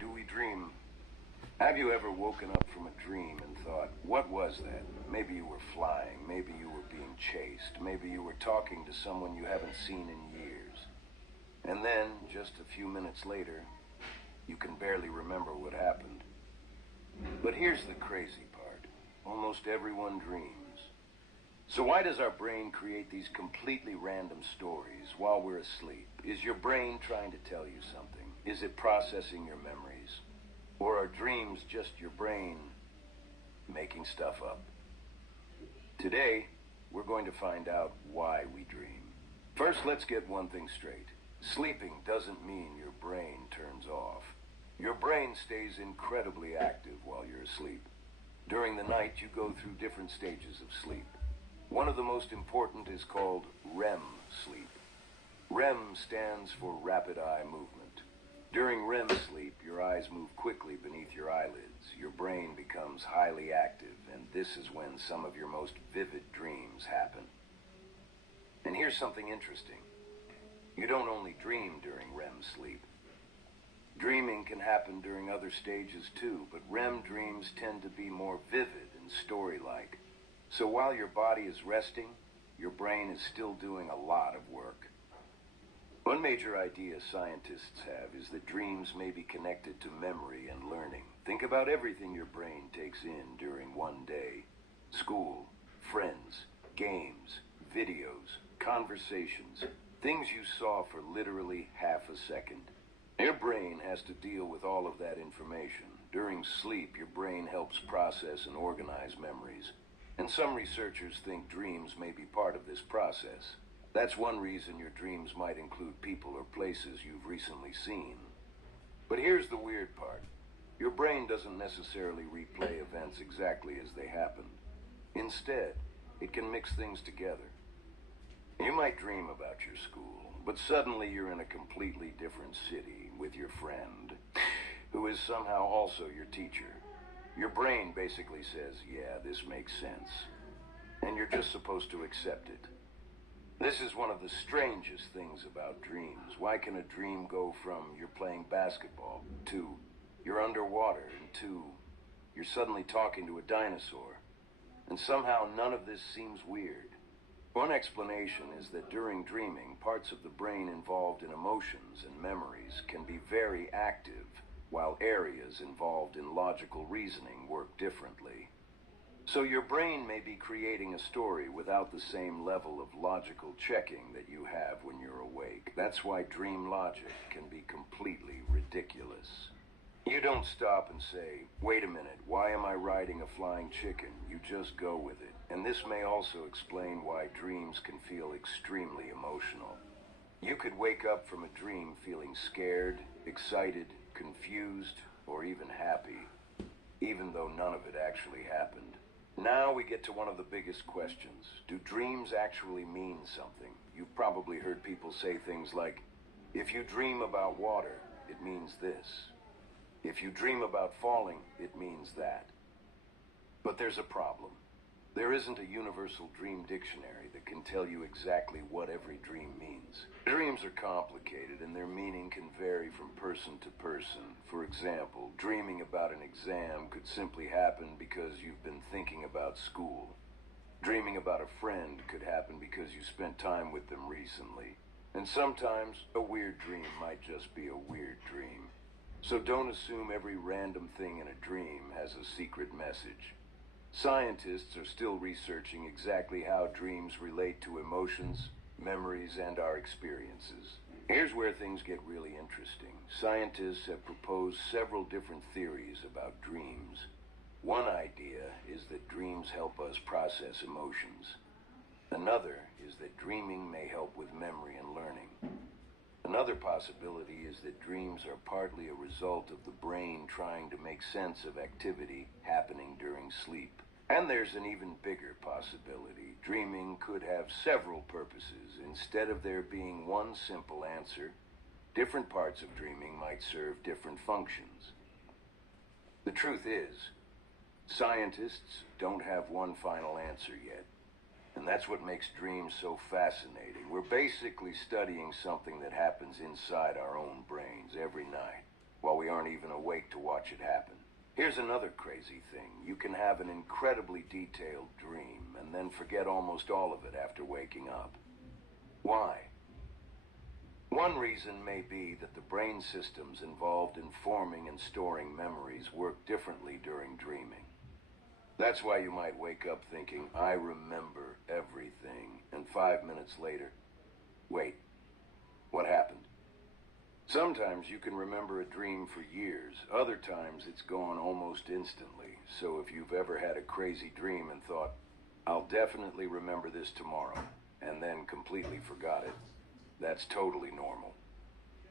Do we dream? Have you ever woken up from a dream and thought, what was that? Maybe you were flying, maybe you were being chased, maybe you were talking to someone you haven't seen in years. And then, just a few minutes later, you can barely remember what happened. But here's the crazy part. Almost everyone dreams. So why does our brain create these completely random stories while we're asleep? Is your brain trying to tell you something? Is it processing your memories? Or are dreams just your brain making stuff up? Today, we're going to find out why we dream. First, let's get one thing straight. Sleeping doesn't mean your brain turns off. Your brain stays incredibly active while you're asleep. During the night, you go through different stages of sleep. One of the most important is called REM sleep. REM stands for rapid eye movement. During REM sleep, your eyes move quickly beneath your eyelids. Your brain becomes highly active, and this is when some of your most vivid dreams happen. And here's something interesting. You don't only dream during REM sleep. Dreaming can happen during other stages too, but REM dreams tend to be more vivid and story-like. So while your body is resting, your brain is still doing a lot of work. One major idea scientists have is that dreams may be connected to memory and learning. Think about everything your brain takes in during one day. School, friends, games, videos, conversations, things you saw for literally half a second. Your brain has to deal with all of that information. During sleep, your brain helps process and organize memories. And some researchers think dreams may be part of this process. That's one reason your dreams might include people or places you've recently seen. But here's the weird part. Your brain doesn't necessarily replay events exactly as they happened. Instead, it can mix things together. You might dream about your school, but suddenly you're in a completely different city with your friend, who is somehow also your teacher. Your brain basically says, yeah, this makes sense. And you're just supposed to accept it. This is one of the strangest things about dreams. Why can a dream go from you're playing basketball to you're underwater and to you're suddenly talking to a dinosaur? And somehow none of this seems weird. One explanation is that during dreaming, parts of the brain involved in emotions and memories can be very active, while areas involved in logical reasoning work differently. So your brain may be creating a story without the same level of logical checking that you have when you're awake. That's why dream logic can be completely ridiculous. You don't stop and say, wait a minute, why am I riding a flying chicken? You just go with it. And this may also explain why dreams can feel extremely emotional. You could wake up from a dream feeling scared, excited, confused, or even happy, even though none of it actually happened. Now we get to one of the biggest questions. Do dreams actually mean something? You've probably heard people say things like, if you dream about water, it means this. If you dream about falling, it means that. But there's a problem. There isn't a universal dream dictionary that can tell you exactly what every dream means. Dreams are complicated and their meaning can vary from person to person. For example, dreaming about an exam could simply happen because you've been thinking about school. Dreaming about a friend could happen because you spent time with them recently. And sometimes a weird dream might just be a weird dream. So don't assume every random thing in a dream has a secret message. Scientists are still researching exactly how dreams relate to emotions, memories, and our experiences. Here's where things get really interesting. Scientists have proposed several different theories about dreams. One idea is that dreams help us process emotions. Another is that dreaming may help with memory and learning. Another possibility is that dreams are partly a result of the brain trying to make sense of activity happening during sleep. And there's an even bigger possibility. Dreaming could have several purposes. Instead of there being one simple answer, different parts of dreaming might serve different functions. The truth is, scientists don't have one final answer yet. And that's what makes dreams so fascinating. We're basically studying something that happens inside our own brains every night. while we aren't even awake to watch it happen. Here's another crazy thing. You can have an incredibly detailed dream and then forget almost all of it after waking up. Why? One reason may be that the brain systems involved in forming and storing memories work differently during dreaming. That's why you might wake up thinking, I remember everything, and 5 minutes later, wait, what happened? Sometimes you can remember a dream for years. Other times it's gone almost instantly. So if you've ever had a crazy dream and thought, I'll definitely remember this tomorrow, and then completely forgot it, that's totally normal.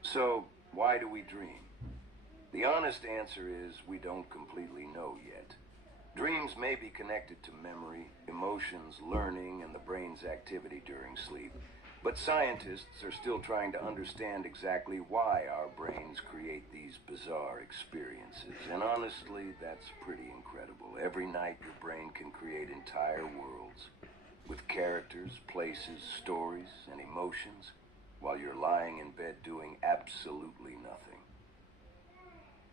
So, why do we dream? The honest answer is we don't completely know yet. Dreams may be connected to memory, emotions, learning, and the brain's activity during sleep. But scientists are still trying to understand exactly why our brains create these bizarre experiences. And honestly, that's pretty incredible. Every night your brain can create entire worlds with characters, places, stories, and emotions while you're lying in bed doing absolutely nothing.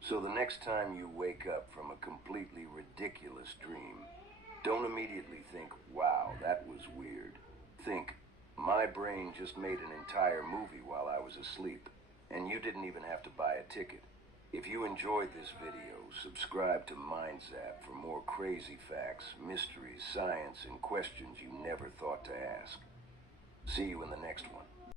So the next time you wake up from a completely ridiculous dream, don't immediately think, wow, that was weird. Think, my brain just made an entire movie while I was asleep, and you didn't even have to buy a ticket. If you enjoyed this video, subscribe to MindZap for more crazy facts, mysteries, science, and questions you never thought to ask. See you in the next one.